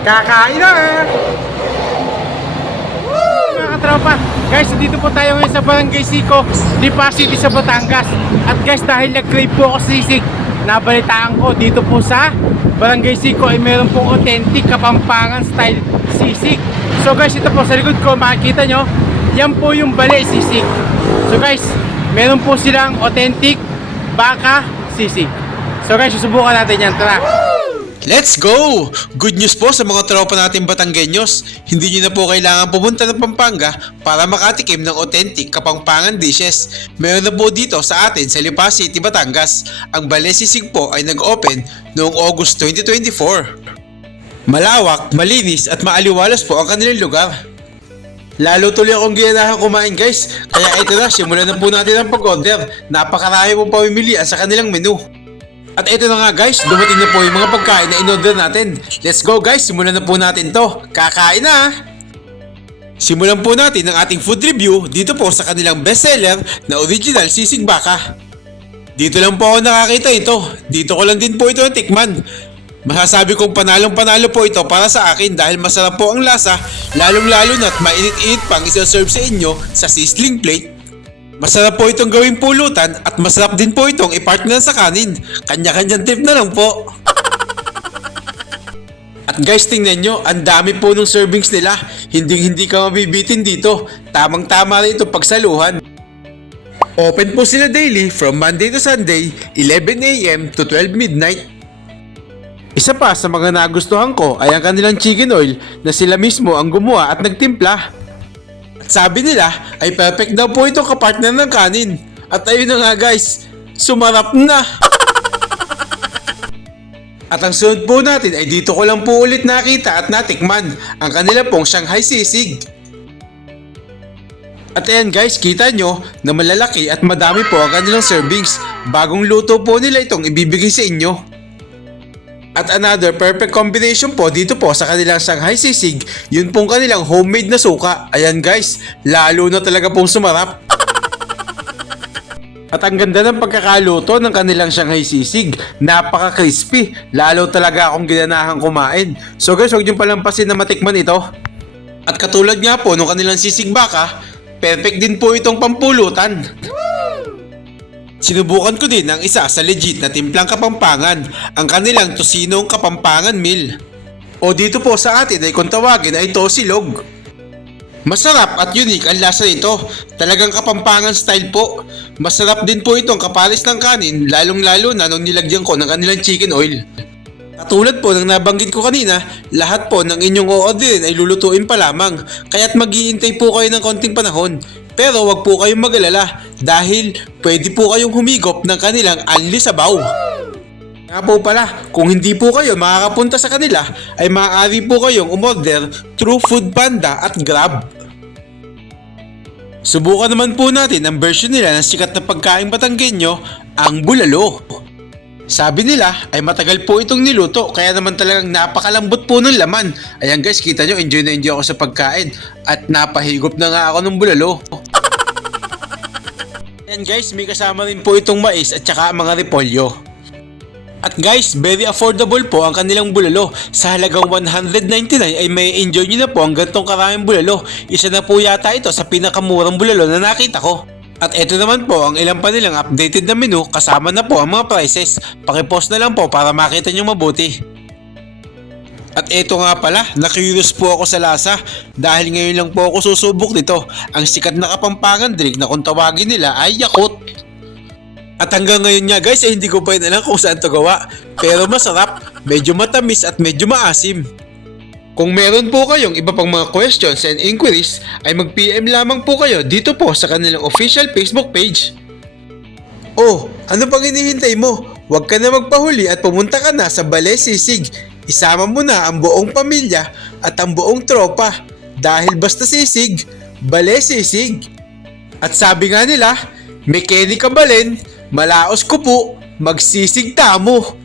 Kakain na! Mga katropa, guys, dito po tayo ngayon sa Barangay Sico, Lipa City sa Batangas. At guys, dahil nag-crave po ako sisig, nabalitaan ko dito po sa Barangay Sico ay meron pong authentic Kapampangan style sisig. So guys, ito po sa likod ko, makikita nyo, yan po yung bali sisig. So guys, meron po silang authentic baka sisig. So guys, susubukan natin yan. Tara! Let's go! Good news po sa mga tropa nating Batanggenyos. Hindi nyo na po kailangan pumunta ng Pampanga para makatikim ng authentic Kapampangan dishes. Meron na po dito sa atin sa Lipa City, Batangas. Ang Balesisig po ay nag-open noong August 2024. Malawak, malinis at maaliwalas po ang kanilang lugar. Lalo tuloy akong ginanahan kumain guys. Kaya ito na, simulan na po natin ang pag-order. Napakarami pong pamimilian sa kanilang menu. At ito na nga guys, dumating na po yung mga pagkain na in-order natin. Let's go guys, simulan na po natin to. Kakain na! Simulan po natin ang ating food review dito po sa kanilang bestseller na original sisig baka. Dito lang po ako nakakita ito. Dito ko lang din po ito natikman. Masasabi kong panalong panalo po ito para sa akin dahil masarap po ang lasa lalong lalo na't mainit-init pang isa-serve sa inyo sa sizzling plate. Masarap po itong gawing pulutan at masarap din po itong ipartner sa kanin. Kanya-kanyang tip na lang po. At guys, tingnan nyo, ang dami po ng servings nila. Hindi hindi ka mabibitin dito. Tamang-tama rin itong pagsaluhan. Open po sila daily from Monday to Sunday, 11am to 12 midnight. Isa pa sa mga nagustuhan ko ay ang kanilang chicken oil na sila mismo ang gumawa at nagtimpla. Sabi nila ay perfect daw po itong kapartner ng kanin. At ayun na nga guys, sumarap na! At ang sunod po natin ay dito ko lang po ulit nakita at natikman ang kanila pong Shanghai Sisig. At ayan guys, kita nyo na malalaki at madami po ang kanilang servings. Bagong luto po nila itong ibibigay sa inyo. At another perfect combination po dito po sa kanilang Shanghai Sisig, yun pong kanilang homemade na suka. Ayan guys, lalo na talaga pong sumarap. At ang ganda ng pagkakaluto ng kanilang Shanghai Sisig. Napaka-crispy. Lalo talaga akong ginanahan kumain. So guys, huwag niyong palampasin na matikman ito. At katulad nga po nung kanilang sisig baka, perfect din po itong pampulutan. Sinubukan ko din ang isa sa legit na timplang kapampangan, ang kanilang tosinong kapampangan meal. O dito po sa atin ay kung tawagin ay tosilog. Masarap at unique ang lasa nito. Talagang kapampangan style po. Masarap din po itong kapalis ng kanin, lalong lalo na nung nilagyan ko ng kanilang chicken oil. Katulad po ng nabanggit ko kanina, lahat po ng inyong o-orderin ay lulutuin pa lamang, kaya't mag-iintay po kayo ng konting panahon. Pero wag po kayong mag-alala dahil pwede po kayong humigop ng kanilang anli sabaw. Nga po pala, kung hindi po kayo makakapunta sa kanila, ay maaari po kayong umorder through Food Panda at Grab. Subukan naman po natin ang version nila ng sikat na pagkain Batanggenyo, ang bulalo. Sabi nila ay matagal po itong niluto kaya naman talagang napakalambot po ng laman. Ayan guys, kita nyo, enjoy na enjoy ako sa pagkain at napahigop na nga ako ng bulalo. Ayan guys, may kasama rin po itong mais at saka mga repolyo. At guys, very affordable po ang kanilang bulalo. Sa halagang 199 ay may enjoy nyo na po ang gantong karaming bulalo. Isa na po yata ito sa pinakamurang bulalo na nakita ko. At ito naman po ang ilang pa nilang updated na menu kasama na po ang mga prices. Pakipost na lang po para makita nyo mabuti. At ito nga pala, na-curious po ako sa lasa dahil ngayon lang po ako susubok nito. Ang sikat na kapampangan drink na kung tawagin nila ay Yakult. At hanggang ngayon nga guys ay hindi ko pa rin alam kung saan to gawa. Pero masarap, medyo matamis at medyo maasim. Kung meron po kayong iba pang mga questions and inquiries ay mag-PM lamang po kayo dito po sa kanilang official Facebook page. Oh, ano pang hinihintay mo? Huwag ka na magpahuli at pumunta ka na sa Balay Sisig. Isama mo na ang buong pamilya at ang buong tropa. Dahil basta sisig, Balay Sisig. At sabi nga nila, Mekenika Balen, malaos ko po, magsisig tamo.